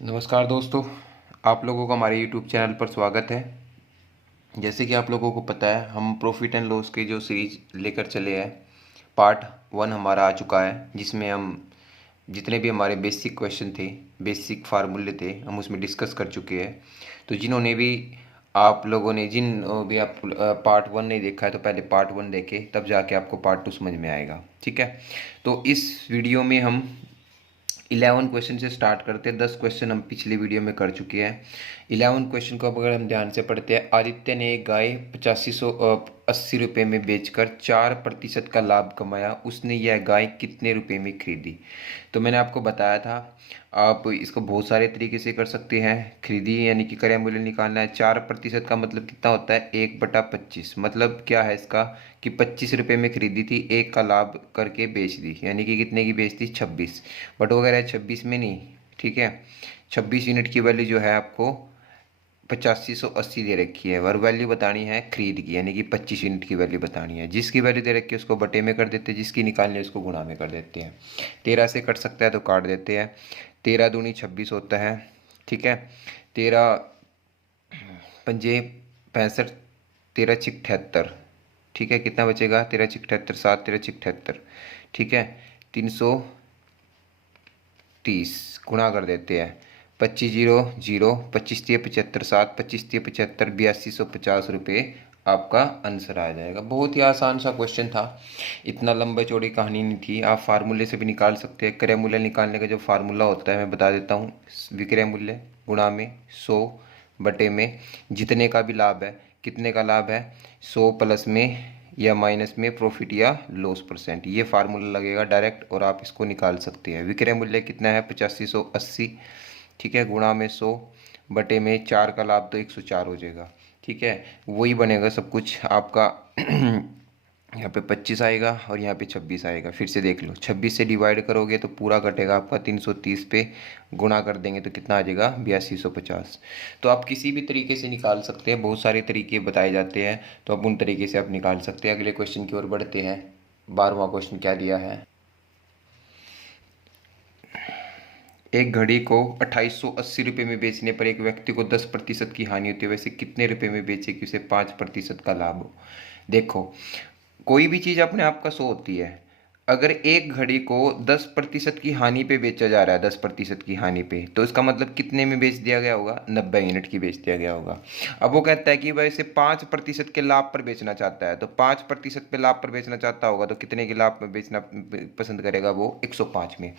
नमस्कार दोस्तों, आप लोगों का हमारे यूट्यूब चैनल पर स्वागत है। जैसे कि आप लोगों को पता है, हम प्रॉफिट एंड लॉस की जो सीरीज लेकर चले हैं, पार्ट 1 हमारा आ चुका है, जिसमें हम जितने भी हमारे बेसिक क्वेश्चन थे, बेसिक फार्मूले थे, हम उसमें डिस्कस कर चुके हैं। तो जिन्होंने भी आप लोगों ने जिन भी आप पार्ट 1 नहीं देखा है, तो पहले पार्ट 1 देखे, तब जाके आपको पार्ट 2 समझ में आएगा। ठीक है, तो इस वीडियो में हम 11 क्वेश्चन से स्टार्ट करते हैं। 10 क्वेश्चन हम पिछले वीडियो में कर चुके हैं। 11 क्वेश्चन को अब अगर हम ध्यान से पढ़ते हैं, आदित्य ने एक गाय 8580 में बेचकर 4% का लाभ कमाया। उसने यह गाय कितने रुपए में खरीदी? तो मैंने आपको बताया था, आप इसको बहुत सारे तरीके से कर सकते हैं। खरीदी यानी कि क्रय मूल्य निकालना है। 4% का मतलब कितना होता है? 1/25। मतलब क्या है इसका कि 25 रुपये में खरीदी थी, एक का लाभ करके बेच दी, यानी कि कितने की बेच दी? 26। बट वो कह रहा है 26 में नहीं। ठीक है, 26 यूनिट की वैल्यू जो है आपको 8580 दे रखी है, और वैल्यू बतानी है खरीद की, यानी कि 25 यूनिट की वैल्यू बतानी है। जिसकी वैल्यू दे रखी है उसको बटे में कर देते हैं, जिसकी निकालनी है उसको गुणा में कर देते हैं। 13 से कट सकता है तो काट देते हैं। 13 दूनी 26 होता है। ठीक है, 13 पंजे 65, 13 छिक 78। ठीक है, कितना बचेगा? 13 छिक 78, 7 13 छिक 78। ठीक है, 330 गुणा कर देते हैं। 25 0 0, 25 3 75, 7 25 3 75, 8250 रुपये आपका आंसर आ जाएगा। बहुत ही आसान सा क्वेश्चन था, इतना लंबा चौड़ी कहानी नहीं थी। आप फार्मूले से भी निकाल सकते हैं। क्रय मूल्य निकालने का जो फार्मूला होता है मैं बता देता हूँ। विक्रय मूल्य गुणा में 100 बटे में जितने का भी लाभ है, कितने का लाभ है? 100 प्लस में या माइनस में प्रॉफिट या लॉस परसेंट, ये फार्मूला लगेगा डायरेक्ट, और आप इसको निकाल सकते हैं। विक्रय मूल्य कितना है? 8580। ठीक है, गुणा में 100 बटे में 4 का लाभ तो 104 हो जाएगा। ठीक है, वही बनेगा सब कुछ आपका। यहाँ पे 25 आएगा और यहाँ पे 26 आएगा। फिर से देख लो, 26 से डिवाइड करोगे तो पूरा कटेगा आपका। 330 पे गुणा कर देंगे तो कितना आ जाएगा? 8250। तो आप किसी भी तरीके से निकाल सकते हैं, बहुत सारे तरीके बताए जाते हैं, तो आप उन तरीके से आप निकाल सकते हैं। अगले क्वेश्चन की ओर बढ़ते हैं। 12वां क्वेश्चन क्या दिया है? एक घड़ी को 2880 में बेचने पर एक व्यक्ति को 10% की हानि होती है, वैसे कितने रुपए में बेचे कि उसे 5% का लाभ हो? देखो, कोई भी चीज़ अपने आप का 100 होती है। अगर एक घड़ी को 10% की हानि पे बेचा जा रहा है, 10% की हानि पे, तो इसका मतलब कितने में बेच दिया गया होगा? 90 यूनिट की बेच दिया गया होगा। अब वो कहता है कि वह इसे 5% के लाभ पर बेचना चाहता है, तो 5% पे लाभ पर बेचना चाहता होगा तो कितने के लाभ में बेचना पसंद करेगा वो? 105 में।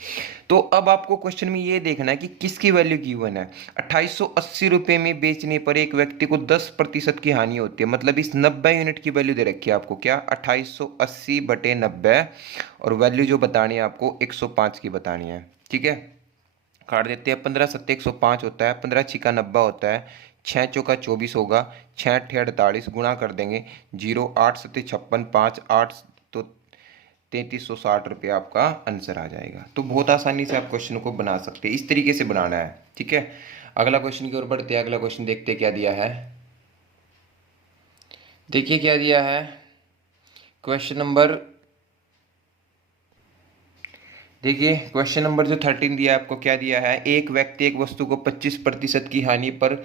तो अब आपको क्वेश्चन में ये देखना है कि किसकी वैल्यू गिवन है। 2880 में बेचने पर एक व्यक्ति को 10% की हानि होती है, मतलब इस 90 यूनिट की वैल्यू दे रखी है आपको, क्या? 2880 बटे 90, और वैल्यू जो बतानी है आपको 105 की बतानी है। ठीक है, काट देते हैं। 15 सत्ते 105 होता है, 15 छिका 90 होता है, 6 चौका 24 होगा, 6 अट्ठे 48, गुणा कर देंगे। 0 8 सत्ते 56, 5 8 तो 3360 रुपये आपका आंसर आ जाएगा। तो बहुत आसानी से आप क्वेश्चन को बना सकते हैं, इस तरीके से बनाना है। ठीक है, अगला क्वेश्चन की ओर बढ़ते हैं। अगला क्वेश्चन देखते हैं क्या दिया है। देखिए क्या दिया है। क्वेश्चन नंबर देखिए, क्वेश्चन नंबर जो 13 दिया है आपको, क्या दिया है? एक व्यक्ति एक वस्तु को 25% की हानि पर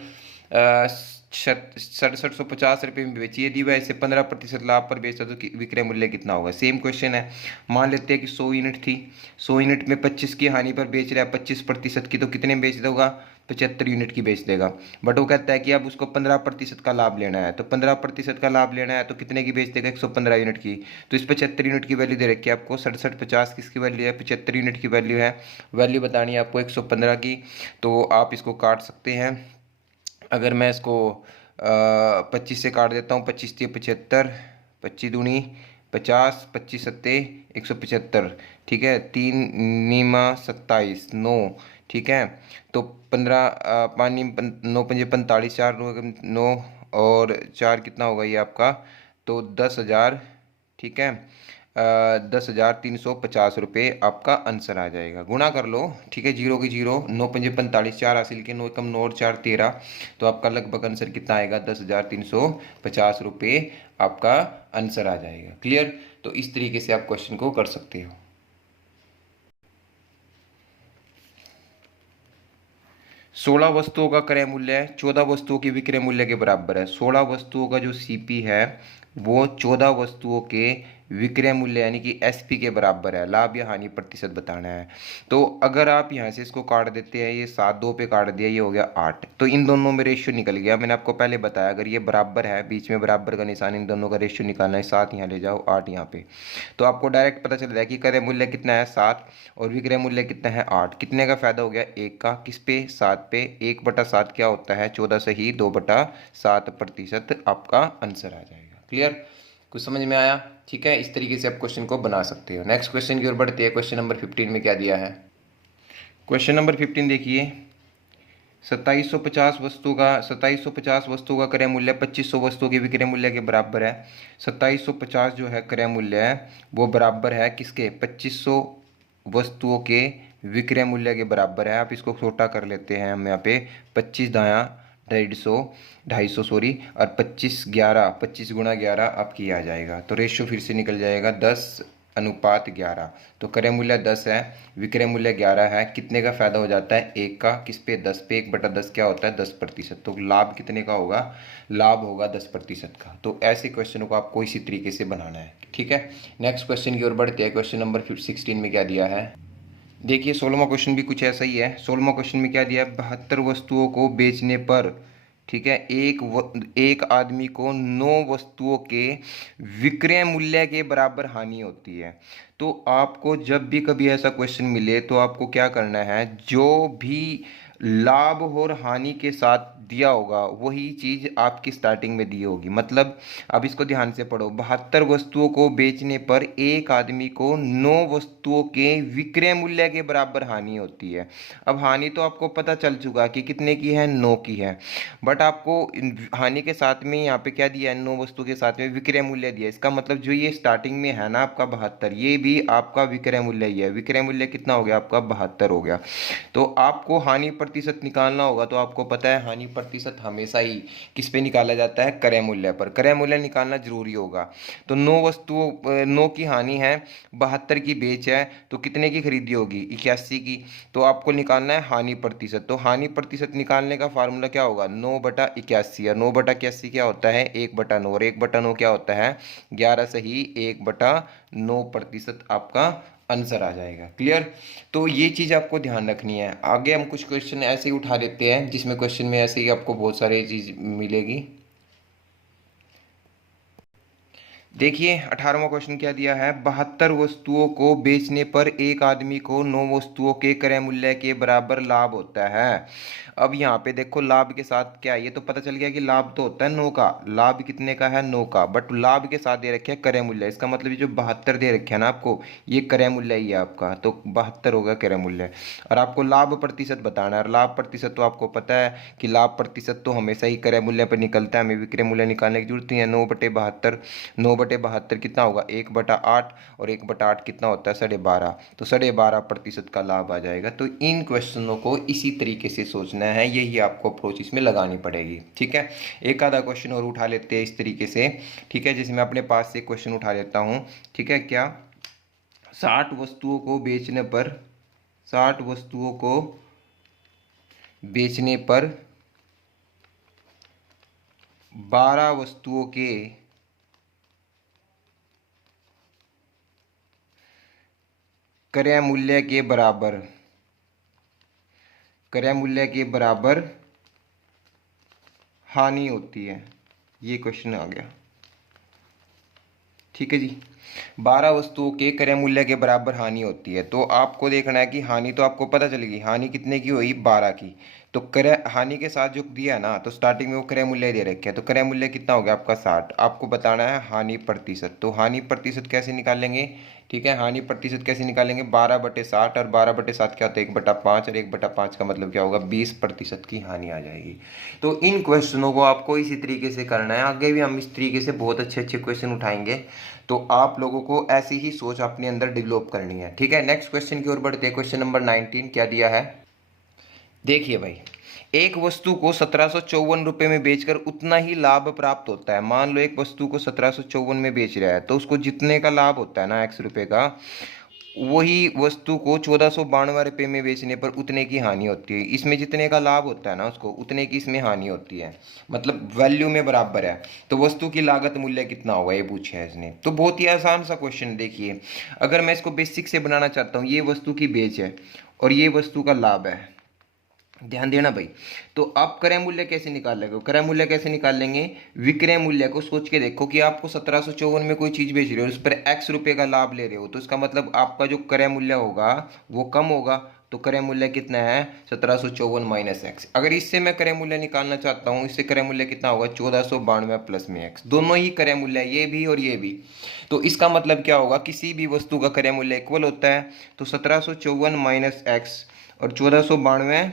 6750 रुपये में बेची। यदि वह इसे 15% लाभ पर बेचता तो विक्रय मूल्य कितना होगा? सेम क्वेश्चन है। मान लेते हैं कि 100 यूनिट थी, 100 यूनिट में 25 की हानि पर बेच रहा है, 25% की, तो कितने में बेच देगा? 75 यूनिट की बेच देगा। बट वो कहता है कि अब उसको 15% का लाभ लेना है, तो 15% का लाभ लेना है तो कितने की बेच देगा? 115 यूनिट की। तो इस 75 यूनिट की वैल्यू दे रखी है आपको 6750, किसकी वैल्यू है? 75 यूनिट की वैल्यू है। वैल्यू बतानी है आपको 115 की, तो आप इसको काट सकते हैं। अगर मैं इसको 25 से काट देता हूँ, 25 3 75, 25 दूनी 50, 25 सत्ते 175। ठीक है, 3 नीमा 27 9। ठीक है, तो 15 पानी 9 पंजे 45, 4 9, और 4 कितना होगा ये आपका? तो 10,000। ठीक है, 10,350 रुपये आपका आंसर आ जाएगा। गुणा कर लो। ठीक है, जीरो की जीरो, 9 पंजे 45, 4 हासिल के, 9 कम 9 और 4 13, तो आपका लगभग आंसर कितना आएगा? 10,350 रुपये आपका आंसर आ जाएगा। क्लियर? तो इस तरीके से आप क्वेश्चन को कर सकते हो। 16 वस्तुओं का क्रय मूल्य 14 वस्तुओं के विक्रय मूल्य के बराबर है। 16 वस्तुओं का जो सीपी है वो 14 वस्तुओं के विक्रय मूल्य यानी कि एसपी के बराबर है। लाभ या हानि प्रतिशत बताना है। तो अगर आप यहाँ से इसको काट देते हैं, ये 7 2 पे काट दिया, ये हो गया 8, तो इन दोनों में रेशियो निकल गया। मैंने आपको पहले बताया अगर ये बराबर है, बीच में बराबर का निशान, इन दोनों का रेशियो निकालना है। 7 यहाँ ले जाओ, 8 यहाँ पे, तो आपको डायरेक्ट पता चल जाए कि क्रय मूल्य कितना है 7 और विक्रय मूल्य कितना है 8। कितने का फायदा हो गया 1 का, किस पे 7 पे। 1/7 क्या होता है 14 से ही 2/7% आपका आंसर आ जाएगा। क्लियर, कुछ समझ में आया? ठीक है, इस तरीके से आप क्वेश्चन को बना सकते हो। नेक्स्ट क्वेश्चन की ओर बढ़ते हैं। क्वेश्चन नंबर 15 में क्या दिया है? क्वेश्चन नंबर 15 देखिए, 2750 वस्तुओं का क्रय मूल्य 2500 वस्तुओं के विक्रय मूल्य के बराबर है। 2750 जो है क्रय मूल्य है वो बराबर है किसके? 2500 वस्तुओं के विक्रय मूल्य के बराबर है। आप इसको छोटा कर लेते हैं हम यहाँ पे, 25 दाया 250 सॉरी, और 25 गुणा 11 आपकी आ जाएगा। तो रेशियो फिर से निकल जाएगा 10:11। तो क्रय मूल्य 10 है, विक्रय मूल्य 11 है। कितने का फायदा हो जाता है 1 का, किस पे 10 पे। 1/10 क्या होता है 10%। तो लाभ कितने का होगा? लाभ होगा 10% का। तो ऐसे क्वेश्चनों को आपको इसी तरीके से बनाना है। ठीक है, नेक्स्ट क्वेश्चन की ओर बढ़ते हैं। क्वेश्चन नंबर 16 में क्या दिया है? देखिए 16वां क्वेश्चन भी कुछ ऐसा ही है। 16वां क्वेश्चन में क्या दिया है? 72 वस्तुओं को बेचने पर, ठीक है, एक आदमी को 9 वस्तुओं के विक्रय मूल्य के बराबर हानि होती है। तो आपको जब भी कभी ऐसा क्वेश्चन मिले तो आपको क्या करना है, जो भी लाभ और हानि के साथ दिया होगा वही चीज आपकी स्टार्टिंग में दी होगी। मतलब अब इसको ध्यान से पढ़ो। 72 वस्तुओं को बेचने पर एक आदमी को 9 वस्तुओं के विक्रय मूल्य के बराबर हानि होती है। अब हानि तो आपको पता चल चुका कि कितने की है, 9 की है, बट आपको हानि के साथ में यहाँ पे क्या दिया है, 9 वस्तु के साथ में विक्रय मूल्य दिया है। इसका मतलब जो ये स्टार्टिंग में है ना आपका 72, ये भी आपका विक्रय मूल्य ही है। विक्रय मूल्य कितना हो गया आपका? 72 हो गया। तो आपको हानि प्रतिशत निकालना होगा। तो आपको पता है हानि प्रतिशत हमेशा ही किस पे निकाला जाता है? क्रय मूल्य पर। क्रय मूल्य निकालना जरूरी होगा। तो 9 की हानि है, 72 की बेच है, तो कितने की खरीदी होगी? 81 की। तो आपको निकालना है हानि प्रतिशत। तो हानि प्रतिशत निकालने का फार्मूला क्या होगा? 9/81। और 9/81 क्या होता है? 1/9। और 1/9 क्या होता है? 11 से ही 1/9% आपका आंसर आ जाएगा। क्लियर? तो ये चीज़ आपको ध्यान रखनी है। आगे हम कुछ क्वेश्चन ऐसे ही उठा लेते हैं जिसमें क्वेश्चन में ऐसे ही आपको बहुत सारी चीज़ मिलेगी। देखिए 18वां क्वेश्चन क्या दिया है? 72 वस्तुओं को बेचने पर एक आदमी को 9 वस्तुओं के क्रय मूल्य के बराबर लाभ होता है। अब यहाँ पे देखो लाभ के साथ क्या है, ये तो पता चल गया कि लाभ तो होता है 9 का। लाभ कितने का है? 9 का। बट लाभ के साथ दे रखे है क्रय मूल्य। इसका मतलब ये जो 72 दे रखे है ना आपको, ये क्रय मूल्य ही है आपका। तो 72 होगा क्रय मूल्य। और आपको लाभ प्रतिशत बताना है। लाभ प्रतिशत तो आपको पता है कि लाभ प्रतिशत तो हमेशा ही क्रय मूल्य पर निकलता है। हमें विक्रय मूल्य निकालने की जरूरत नहीं है। 9/72, 9/72 कितना होगा? 1/8। और 1/8 कितना होता है? 12.5। तो 12.5% का लाभ आ जाएगा। तो इन क्वेश्चनों को इसी तरीके से सोचना है, यही आपको अप्रोच इसमें लगानी पड़ेगी। ठीक है, एक आधा क्वेश्चन और उठा लेते हैं इस तरीके से। ठीक है, जैसे मैं अपने पास से क्वेश्चन उठा लेता हूँ। ठीक है, क्या 60 वस्तुओं को बेचने पर 60 वस्तुओं को बेचने पर 12 वस्तुओं के क्रय मूल्य के बराबर, क्रय मूल्य के बराबर हानि होती है। ये क्वेश्चन आ गया। ठीक है जी, 12 वस्तुओं के क्रय मूल्य के बराबर हानि होती है। तो आपको देखना है कि हानि तो आपको पता चलेगी, हानि कितने की हुई? 12 की। तो क्रय हानि के साथ जो दिया है ना, तो स्टार्टिंग में वो क्रय मूल्य दे रखे हैं। तो क्रय मूल्य कितना हो गया आपका? 60। आपको बताना है हानि प्रतिशत। तो हानि प्रतिशत कैसे निकालेंगे? ठीक है, हानि प्रतिशत कैसे निकालेंगे? 12/60। और 12/7 क्या होता है? 1/5। और 1/5 का मतलब क्या होगा? 20% की हानि आ जाएगी। तो इन क्वेश्चनों को आपको इसी तरीके से करना है। आगे भी हम इस तरीके से बहुत अच्छे अच्छे क्वेश्चन उठाएंगे। तो आप लोगों को ऐसी ही सोच अपने अंदर डेवलप करनी है। ठीक है, नेक्स्ट क्वेश्चन की ओर बढ़ते हैं। क्वेश्चन नंबर 19 क्या दिया है? देखिए भाई, एक वस्तु को 1754 में बेचकर उतना ही लाभ प्राप्त होता है। मान लो एक वस्तु को 1754 में बेच रहा है, तो उसको जितने का लाभ होता है ना, x रुपए का, वही वस्तु को 1492 में बेचने पर उतने की हानि होती है। इसमें जितने का लाभ होता है ना उसको उतने की इसमें हानि होती है, मतलब वैल्यू में बराबर है। तो वस्तु की लागत मूल्य कितना होगा ये पूछा है इसने। तो बहुत ही आसान सा क्वेश्चन। देखिए अगर मैं इसको बेसिक से बनाना चाहता हूँ, ये वस्तु की बेच है और ये वस्तु का लाभ है, ध्यान देना भाई। तो आप क्रय मूल्य कैसे निकाल लेंगे? क्रय मूल्य कैसे निकाल लेंगे? विक्रय मूल्य को सोच के देखो कि आपको 1754 में कोई चीज बेच रहे हो, उस पर x रुपए का लाभ ले रहे हो, तो इसका मतलब आपका जो क्रय मूल्य होगा वो कम होगा। तो क्रय मूल्य कितना है? 1754 माइनस एक्स। अगर इससे मैं क्रय मूल्य निकालना चाहता हूँ, इससे क्रय मूल्य कितना होगा? 1492 प्लस में एक्स। दोनों ही क्रय मूल्य है, ये भी और ये भी। तो इसका मतलब क्या होगा? किसी भी वस्तु का क्रय मूल्य इक्वल होता है। तो 1754 माइनस एक्स और 1492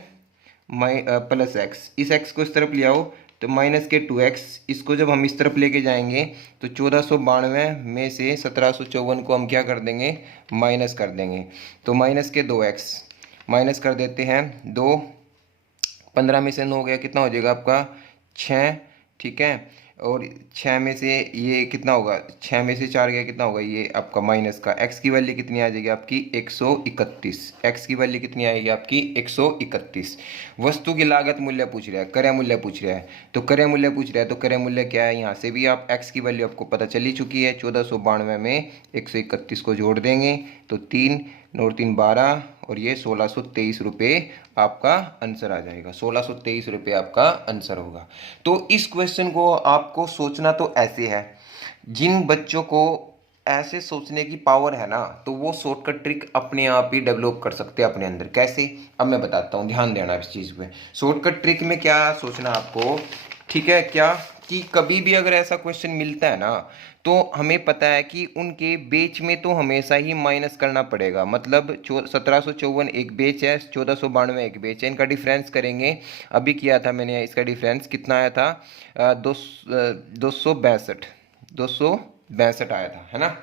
प्लस एक्स, इस एक्स को इस तरफ ले आओ तो माइनस के 2x, इसको जब हम इस तरफ लेके जाएंगे तो 1492 में से 1754 को हम क्या कर देंगे? माइनस कर देंगे। तो माइनस के 2x माइनस कर देते हैं, 2 15 में से 9 गया, कितना हो जाएगा आपका? 6। ठीक है, और 6 में से ये कितना होगा? 6 में से 4 गया, कितना होगा? ये आपका माइनस का x की वैल्यू कितनी आ जाएगी आपकी? 131। x की वैल्यू कितनी आएगी आपकी? 131। वस्तु की लागत मूल्य पूछ रहा है, क्रय मूल्य पूछ रहा है। तो क्रय मूल्य पूछ रहा है तो क्रय मूल्य क्या है? यहाँ से भी आप x की वैल्यू आपको पता चली चुकी है। 1492 में 131 को जोड़ देंगे तो 3 और 3 12 और ये 1623 रुपये आपका आंसर आ जाएगा। 1623 रुपये आपका आंसर होगा। तो इस क्वेश्चन को आपको सोचना तो ऐसे है, जिन बच्चों को ऐसे सोचने की पावर है ना, तो वो शॉर्टकट ट्रिक अपने आप ही डेवलप कर सकते हैं अपने अंदर। कैसे? अब मैं बताता हूँ, ध्यान देना इस चीज़ पे। शॉर्टकट ट्रिक में क्या सोचना आपको, ठीक है क्या, कि कभी भी अगर ऐसा क्वेश्चन मिलता है ना, तो हमें पता है कि उनके बेच में तो हमेशा ही माइनस करना पड़ेगा। मतलब 1754 एक बेच है, 1492 एक बेच है, इनका डिफरेंस करेंगे। अभी किया था मैंने, इसका डिफरेंस कितना आया था? 262 262 आया था, है ना?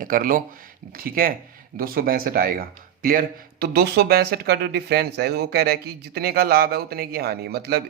ये कर लो, ठीक है, 262 आएगा। क्लियर? तो 262 का जो डिफरेंस है वो कह रहा है कि जितने का लाभ है उतने की हानि, मतलब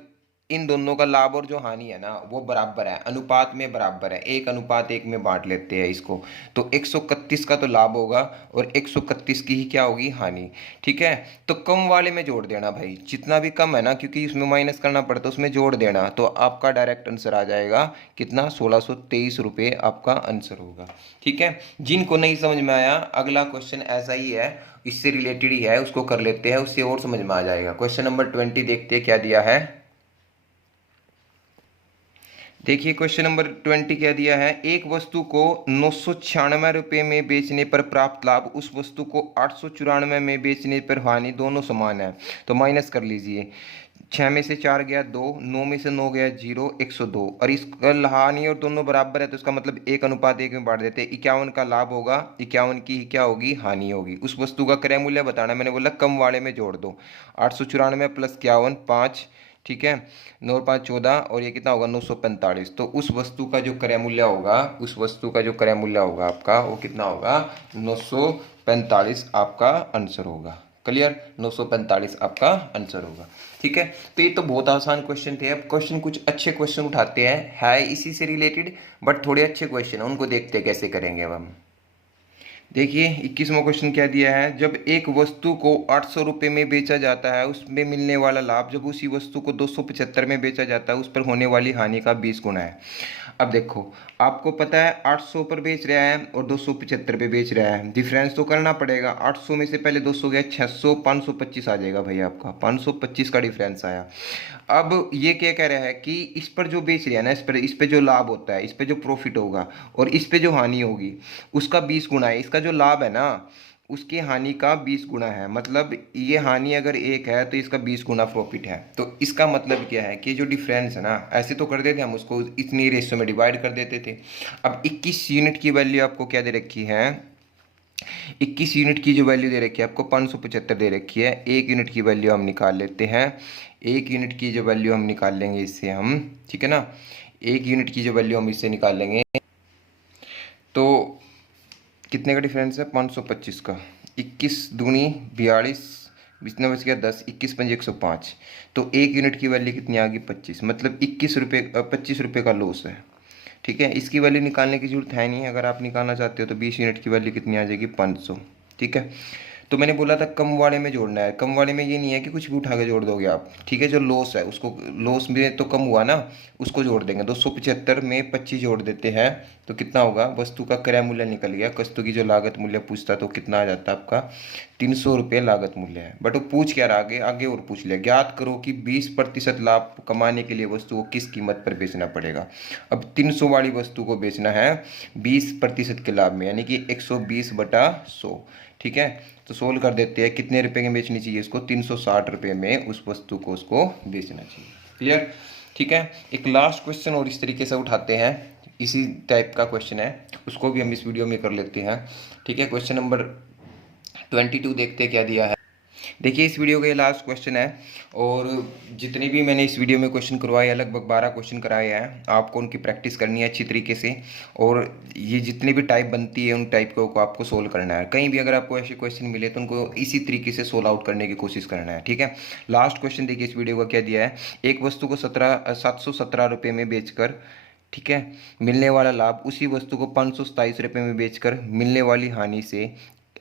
इन दोनों का लाभ और जो हानि है ना वो बराबर है, अनुपात में बराबर है, 1:1 में बांट लेते हैं इसको। तो 131 का तो लाभ होगा और 131 की ही क्या होगी? हानि। ठीक है, तो कम वाले में जोड़ देना भाई, जितना भी कम है ना, क्योंकि इसमें माइनस करना पड़ता है, उसमें जोड़ देना, तो आपका डायरेक्ट आंसर आ जाएगा कितना? 1623 रुपये आपका आंसर होगा। ठीक है, जिनको नहीं समझ में आया, अगला क्वेश्चन ऐसा ही है, इससे रिलेटेड ही है, उसको कर लेते हैं, उससे और समझ में आ जाएगा। क्वेश्चन नंबर 20 देखते हैं क्या दिया है। देखिए क्वेश्चन नंबर 20 क्या दिया है? एक वस्तु को 996 रुपये में बेचने पर प्राप्त लाभ उस वस्तु को 894 में बेचने पर हानि दोनों समान है। तो माइनस कर लीजिए, 6 में से 4 गया 2, 9 में से 9 गया 0, 102, और इसका हानि और दोनों बराबर है तो इसका मतलब 1:1 में बांट देते हैं। 51 का लाभ होगा, 51 की क्या होगी? हानि होगी। उस वस्तु का क्रय मूल्य बताना, मैंने बोला कम वाले में जोड़ दो। 894 प्लस 51 5, ठीक है, 9 और 5 14, और ये कितना होगा? 945। तो उस वस्तु का जो क्रय मूल्य होगा, उस वस्तु का जो क्रय मूल्य होगा आपका, वो कितना होगा? 945 आपका आंसर होगा। क्लियर? 945 आपका आंसर होगा। ठीक है, तो ये तो बहुत आसान क्वेश्चन थे। अब क्वेश्चन कुछ अच्छे क्वेश्चन उठाते हैं, है इसी से रिलेटेड, बट थोड़े अच्छे क्वेश्चन है, उनको देखते हैं कैसे करेंगे अब हम। देखिए 21वां क्वेश्चन क्या दिया है? जब एक वस्तु को 800 रुपये में बेचा जाता है, उसमें मिलने वाला लाभ जब उसी वस्तु को 275 में बेचा जाता है, उस पर होने वाली हानि का 20 गुना है। अब देखो, आपको पता है 800 पर बेच रहा है और 275 पे बेच रहा है, डिफरेंस तो करना पड़ेगा। 800 में से पहले 200 गया, 600, 525 आ जाएगा भाई आपका, 525 का डिफरेंस आया। अब ये क्या कह रहा है कि इस पर जो बेच रहा है ना, इस पे जो लाभ होता है, इस पे जो प्रॉफिट होगा और इस पे जो हानि होगी उसका 20 गुना है। इसका जो लाभ है ना उसकी हानि का 20 गुना है, मतलब ये हानि अगर 1 है तो इसका 20 गुना प्रॉफिट है। तो इसका मतलब क्या है कि जो डिफरेंस है ना, ऐसे तो कर देते हम उसको इतनी रेशियो में डिवाइड कर देते थे। अब 21 यूनिट की वैल्यू आपको क्या दे रखी है? 21 यूनिट की जो वैल्यू दे रखी है आपको 575 दे रखी है। 1 यूनिट की वैल्यू हम निकाल लेते हैं, 1 यूनिट की जो वैल्यू हम निकाल लेंगे इससे हम, ठीक है ना, 1 यूनिट की जो वैल्यू हम इससे निकाल लेंगे तो कितने का डिफरेंस है? 525 का। 21 दूनी 42, 20 बच गया 10, 21 पंजे 105। तो 1 यूनिट की वैल्यू कितनी आ गई? 25, मतलब 21 रुपये 25 रुपये का लॉस है। ठीक है, इसकी वैल्यू निकालने की जरूरत है नहीं, अगर आप निकालना चाहते हो तो 20 यूनिट की वैल्यू कितनी आ जाएगी? 500। ठीक है। तो मैंने बोला था कम वाले में जोड़ना है। कम वाले में ये नहीं है कि कुछ भी उठा के जोड़ दोगे आप, ठीक है। जो लॉस है उसको, लॉस में तो कम हुआ ना, उसको जोड़ देंगे। 275 में 25 जोड़ देते हैं तो कितना होगा, वस्तु का क्रय मूल्य निकल गया। वस्तु की जो लागत मूल्य पूछता तो कितना आ जाता आपका, 300 रुपये लागत मूल्य है। बट वो पूछ क्या रहा आगे, आगे और पूछ लिया, ज्ञात करो कि 20% लाभ कमाने के लिए वस्तु को किस कीमत पर बेचना पड़ेगा। अब 300 वाली वस्तु को बेचना है 20% के लाभ में, यानी कि 120/100, ठीक है। तो सोल्व कर देते हैं, कितने रुपए की बेचनी चाहिए इसको, 360 रुपये में उस वस्तु को उसको बेचना चाहिए। क्लियर, ठीक है। एक लास्ट क्वेश्चन और इस तरीके से उठाते हैं, इसी टाइप का क्वेश्चन है, उसको भी हम इस वीडियो में कर लेते हैं, ठीक है। क्वेश्चन नंबर 22 देखते हैं क्या दिया है। देखिए इस वीडियो का ये लास्ट क्वेश्चन है, और जितने भी मैंने इस वीडियो में क्वेश्चन करवाए हैं, लगभग 12 क्वेश्चन कराए हैं। आपको उनकी प्रैक्टिस करनी है अच्छी तरीके से, और ये जितनी भी टाइप बनती है उन टाइप को आपको सोल्व करना है। कहीं भी अगर आपको ऐसे क्वेश्चन मिले तो उनको इसी तरीके से सोल्व आउट करने की कोशिश करना है, ठीक है। लास्ट क्वेश्चन देखिए इस वीडियो का क्या दिया है। एक वस्तु को 717 रुपये में बेचकर, ठीक है, मिलने वाला लाभ, उसी वस्तु को 527 रुपये में बेचकर मिलने वाली हानि से।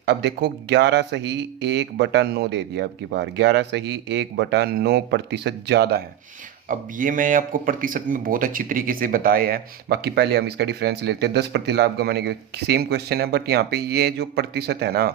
अब देखो 11 सही 1/9 दे दिया, अब की बार 11 सही 1/9% ज़्यादा है। अब ये मैं आपको प्रतिशत में बहुत अच्छी तरीके से बताया है। बाकी पहले हम इसका डिफरेंस लेते हैं। 10% लाभ कमाने के, सेम क्वेश्चन है, बट यहाँ पे ये जो प्रतिशत है ना,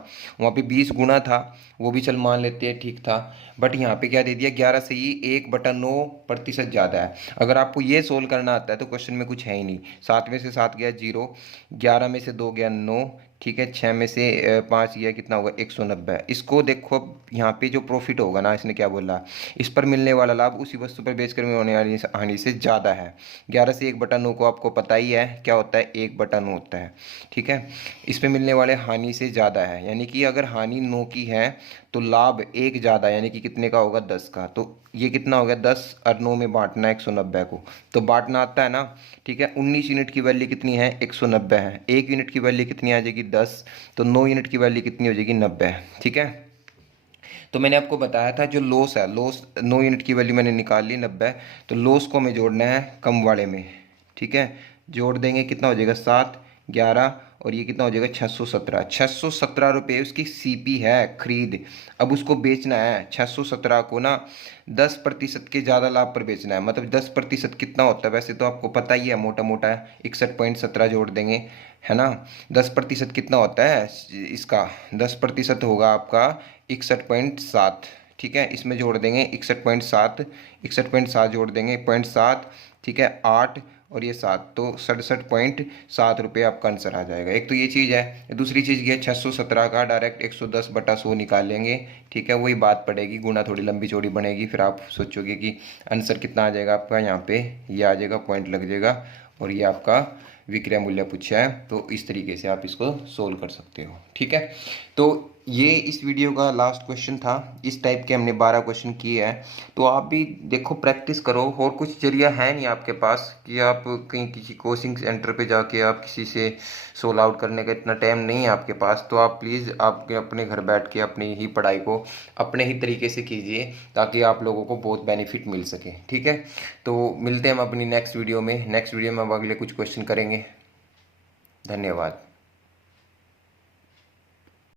वहाँ पे 20 गुना था, वो भी चल मान लेते हैं ठीक था। बट यहाँ पे क्या दे दिया, 11 से ही 1/9% ज़्यादा है। अगर आपको ये सोल्व करना आता है तो क्वेश्चन में कुछ है ही नहीं। 7 में से 7 गया 0, 11 में से 2 गया 9, ठीक है। 6 में से 5 गया, कितना होगा 190। इसको देखो, अब यहाँ पे जो प्रॉफिट होगा ना, इसने क्या बोला, इस पर मिलने वाला लाभ उसी वस्तु पर बेचकर में होने वाली हानि से ज़्यादा है। 11 से 1/9 को आपको पता ही है क्या होता है, 1/9 होता है, ठीक है। इस पर मिलने वाले हानि से ज़्यादा है, यानी कि अगर हानि 9 की है तो लाभ 1 ज़्यादा, यानी कि कितने का होगा, 10 का। तो ये कितना हो गया, 10 और 9 में बांटना है 190 को, तो बांटना आता है ना, ठीक है। 19 यूनिट की वैल्यू कितनी है, 190 है। 1 यूनिट की वैल्यू कितनी आ जाएगी, 10, तो 9 यूनिट की वैल्यू कितनी हो जाएगी, 90, ठीक है। तो मैंने आपको बताया था जो लॉस है, लॉस 9 यूनिट की वैल्यू मैंने निकाल ली 90, तो लॉस को हमें जोड़ना है कम वाले में, ठीक है। जोड़ देंगे, कितना हो जाएगा, 7, 11, और ये कितना हो जाएगा, 617 रुपये उसकी सीपी है, खरीद। अब उसको बेचना है 617 को ना 10% के ज़्यादा लाभ पर बेचना है। मतलब 10% कितना होता है, वैसे तो आपको पता ही है, मोटा मोटा है 61.17 जोड़ देंगे, है ना। 10% कितना होता है इसका, 10% होगा आपका 61.7, ठीक है। इसमें जोड़ देंगे 61.7, 61.7 जोड़ देंगे 0.7, ठीक है, 8 और ये 7, तो 67.7 रुपये आपका आंसर आ जाएगा। एक तो ये चीज़ है। दूसरी चीज़ ये 617 का डायरेक्ट 110/100 निकाल लेंगे, ठीक है। वही बात पड़ेगी, गुना थोड़ी लंबी चौड़ी बनेगी, फिर आप सोचोगे कि आंसर कितना आ जाएगा आपका, यहाँ पे ये आ जाएगा, पॉइंट लग जाएगा, और ये आपका विक्रय मूल्य पूछा है। तो इस तरीके से आप इसको सोल्व कर सकते हो, ठीक है। तो ये इस वीडियो का लास्ट क्वेश्चन था। इस टाइप के हमने 12 क्वेश्चन किए हैं, तो आप भी देखो, प्रैक्टिस करो। और कुछ जरिया है नहीं आपके पास कि आप कहीं किसी कोचिंग सेंटर पे जाके आप किसी से सोल्व आउट करने का इतना टाइम नहीं है आपके पास, तो आप प्लीज़ आपके अपने घर बैठ के अपनी ही पढ़ाई को अपने ही तरीके से कीजिए, ताकि आप लोगों को बहुत बेनिफिट मिल सके, ठीक है। तो मिलते हैं हम अपनी नेक्स्ट वीडियो में। नेक्स्ट वीडियो में हम अगले कुछ क्वेश्चन करेंगे। धन्यवाद।